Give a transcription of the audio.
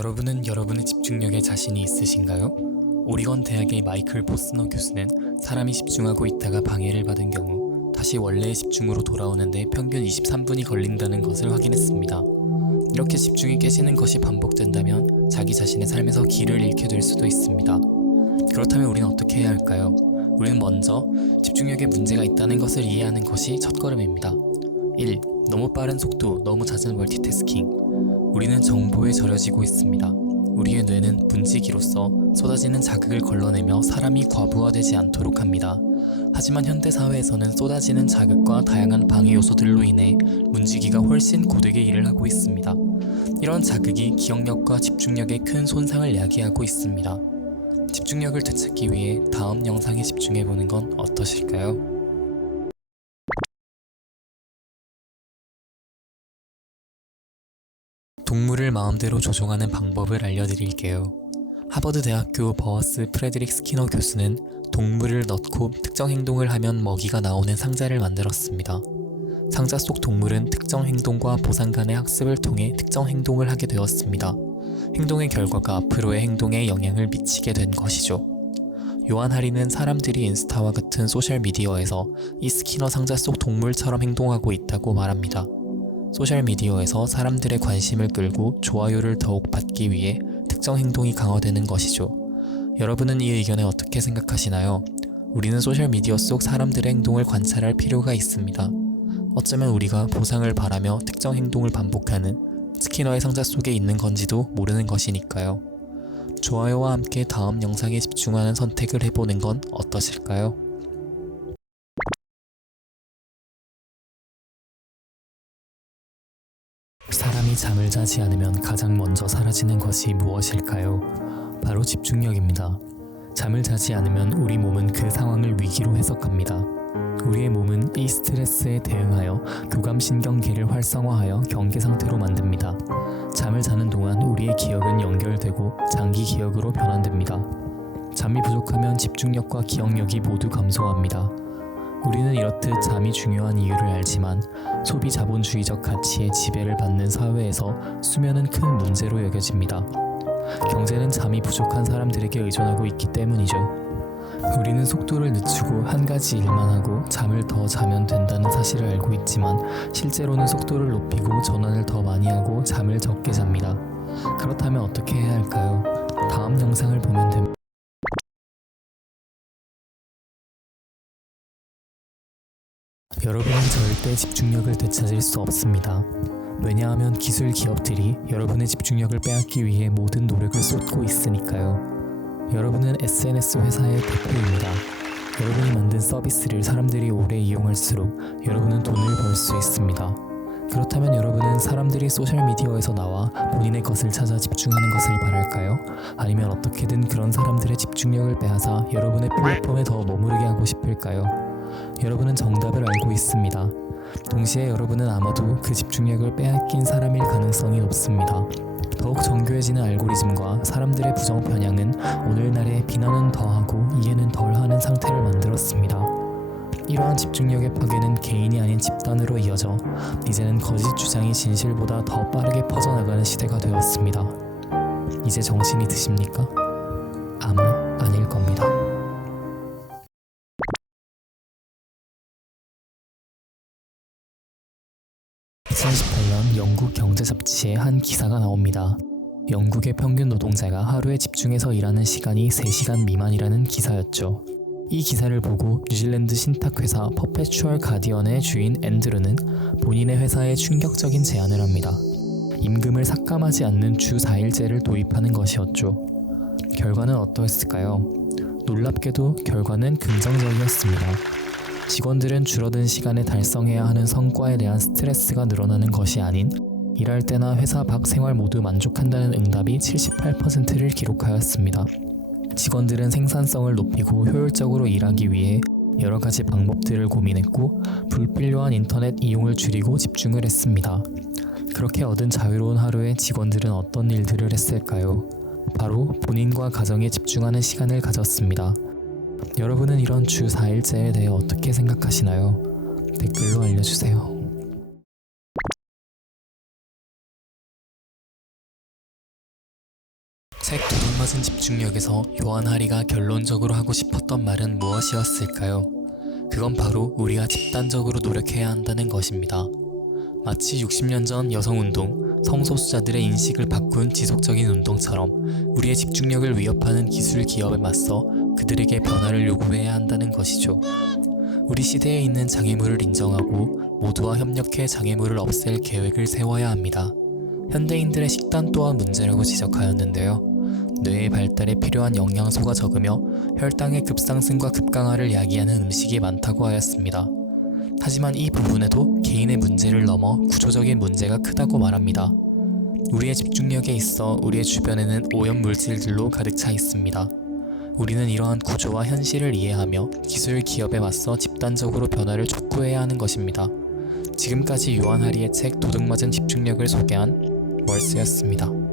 여러분은 여러분의 집중력에 자신이 있으신가요? 오리건 대학의 마이클 보스너 교수는 사람이 집중하고 있다가 방해를 받은 경우 다시 원래의 집중으로 돌아오는데 평균 23분이 걸린다는 것을 확인했습니다. 이렇게 집중이 깨지는 것이 반복된다면 자기 자신의 삶에서 길을 잃게 될 수도 있습니다. 그렇다면 우리는 어떻게 해야 할까요? 우리는 먼저 집중력에 문제가 있다는 것을 이해하는 것이 첫걸음입니다. 1. 너무 빠른 속도, 너무 잦은 멀티태스킹. 우리는 정보에 절여지고 있습니다. 우리의 뇌는 문지기로서 쏟아지는 자극을 걸러내며 사람이 과부하되지 않도록 합니다. 하지만 현대사회에서는 쏟아지는 자극과 다양한 방해 요소들로 인해 문지기가 훨씬 고되게 일을 하고 있습니다. 이런 자극이 기억력과 집중력에 큰 손상을 야기하고 있습니다. 집중력을 되찾기 위해 다음 영상에 집중해보는 건 어떠실까요? 동물을 마음대로 조종하는 방법을 알려드릴게요. 하버드 대학교 버어스 프레드릭 스키너 교수는 동물을 넣고 특정 행동을 하면 먹이가 나오는 상자를 만들었습니다. 상자 속 동물은 특정 행동과 보상 간의 학습을 통해 특정 행동을 하게 되었습니다. 행동의 결과가 앞으로의 행동에 영향을 미치게 된 것이죠. 요한 하리는 사람들이 인스타와 같은 소셜미디어에서 이 스키너 상자 속 동물처럼 행동하고 있다고 말합니다. 소셜미디어에서 사람들의 관심을 끌고 좋아요를 더욱 받기 위해 특정 행동이 강화되는 것이죠. 여러분은 이 의견에 어떻게 생각하시나요? 우리는 소셜미디어 속 사람들의 행동을 관찰할 필요가 있습니다. 어쩌면 우리가 보상을 바라며 특정 행동을 반복하는 스키너의 상자 속에 있는 건지도 모르는 것이니까요. 좋아요와 함께 다음 영상에 집중하는 선택을 해보는 건 어떠실까요? 사람이 잠을 자지 않으면 가장 먼저 사라지는 것이 무엇일까요? 바로 집중력입니다. 잠을 자지 않으면 우리 몸은 그 상황을 위기로 해석합니다. 우리의 몸은 이 스트레스에 대응하여 교감신경계를 활성화하여 경계 상태로 만듭니다. 잠을 자는 동안 우리의 기억은 연결되고 장기 기억으로 변환됩니다. 잠이 부족하면 집중력과 기억력이 모두 감소합니다. 우리는 이렇듯 잠이 중요한 이유를 알지만 소비 자본주의적 가치에 지배를 받는 사회에서 수면은 큰 문제로 여겨집니다. 경제는 잠이 부족한 사람들에게 의존하고 있기 때문이죠. 우리는 속도를 늦추고 한 가지 일만 하고 잠을 더 자면 된다는 사실을 알고 있지만 실제로는 속도를 높이고 전환을 더 많이 하고 잠을 적게 잡니다. 그렇다면 어떻게 해야 할까요? 다음 영상을 보면 됩니다. 여러분은 절대 집중력을 되찾을 수 없습니다. 왜냐하면 기술 기업들이 여러분의 집중력을 빼앗기 위해 모든 노력을 쏟고 있으니까요. 여러분은 SNS 회사의 대표입니다. 여러분이 만든 서비스를 사람들이 오래 이용할수록 여러분은 돈을 벌 수 있습니다. 그렇다면 여러분은 사람들이 소셜미디어에서 나와 본인의 것을 찾아 집중하는 것을 바랄까요? 아니면 어떻게든 그런 사람들의 집중력을 빼앗아 여러분의 플랫폼에 더 머무르게 하고 싶을까요? 여러분은 정답을 알고 있습니다. 동시에 여러분은 아마도 그 집중력을 빼앗긴 사람일 가능성이 높습니다. 더욱 정교해지는 알고리즘과 사람들의 부정 편향은 오늘날의 비난은 더하고 이해는 덜하는 상태를 만들었습니다. 이러한 집중력의 파괴는 개인이 아닌 집단으로 이어져 이제는 거짓 주장이 진실보다 더 빠르게 퍼져나가는 시대가 되었습니다. 이제 정신이 드십니까? 아마 아닐 겁니다. 2018년 영국 경제 잡지에 한 기사가 나옵니다. 영국의 평균 노동자가 하루에 집중해서 일하는 시간이 3시간 미만이라는 기사였죠. 이 기사를 보고 뉴질랜드 신탁회사 퍼페추얼 가디언의 주인 앤드루는 본인의 회사에 충격적인 제안을 합니다. 임금을 삭감하지 않는 주 4일제를 도입하는 것이었죠. 결과는 어떠했을까요? 놀랍게도 결과는 긍정적이었습니다. 직원들은 줄어든 시간에 달성해야 하는 성과에 대한 스트레스가 늘어나는 것이 아닌 일할 때나 회사 밖 생활 모두 만족한다는 응답이 78%를 기록하였습니다. 직원들은 생산성을 높이고 효율적으로 일하기 위해 여러 가지 방법들을 고민했고 불필요한 인터넷 이용을 줄이고 집중을 했습니다. 그렇게 얻은 자유로운 하루에 직원들은 어떤 일들을 했을까요? 바로 본인과 가정에 집중하는 시간을 가졌습니다. 여러분은 이런 주 4일제에 대해 어떻게 생각하시나요? 댓글로 알려주세요. 도둑맞은 집중력에서 요한 하리가 결론적으로 하고 싶었던 말은 무엇이었을까요? 그건 바로 우리가 집단적으로 노력해야 한다는 것입니다. 마치 60년 전 여성운동, 성소수자들의 인식을 바꾼 지속적인 운동처럼 우리의 집중력을 위협하는 기술 기업에 맞서 그들에게 변화를 요구해야 한다는 것이죠. 우리 시대에 있는 장애물을 인정하고 모두와 협력해 장애물을 없앨 계획을 세워야 합니다. 현대인들의 식단 또한 문제라고 지적하였는데요. 뇌의 발달에 필요한 영양소가 적으며 혈당의 급상승과 급강하를 야기하는 음식이 많다고 하였습니다. 하지만 이 부분에도 개인의 문제를 넘어 구조적인 문제가 크다고 말합니다. 우리의 집중력에 있어 우리의 주변에는 오염물질들로 가득 차 있습니다. 우리는 이러한 구조와 현실을 이해하며 기술 기업에 맞서 집단적으로 변화를 촉구해야 하는 것입니다. 지금까지 요한 하리의 책 도둑맞은 집중력을 소개한 월스였습니다.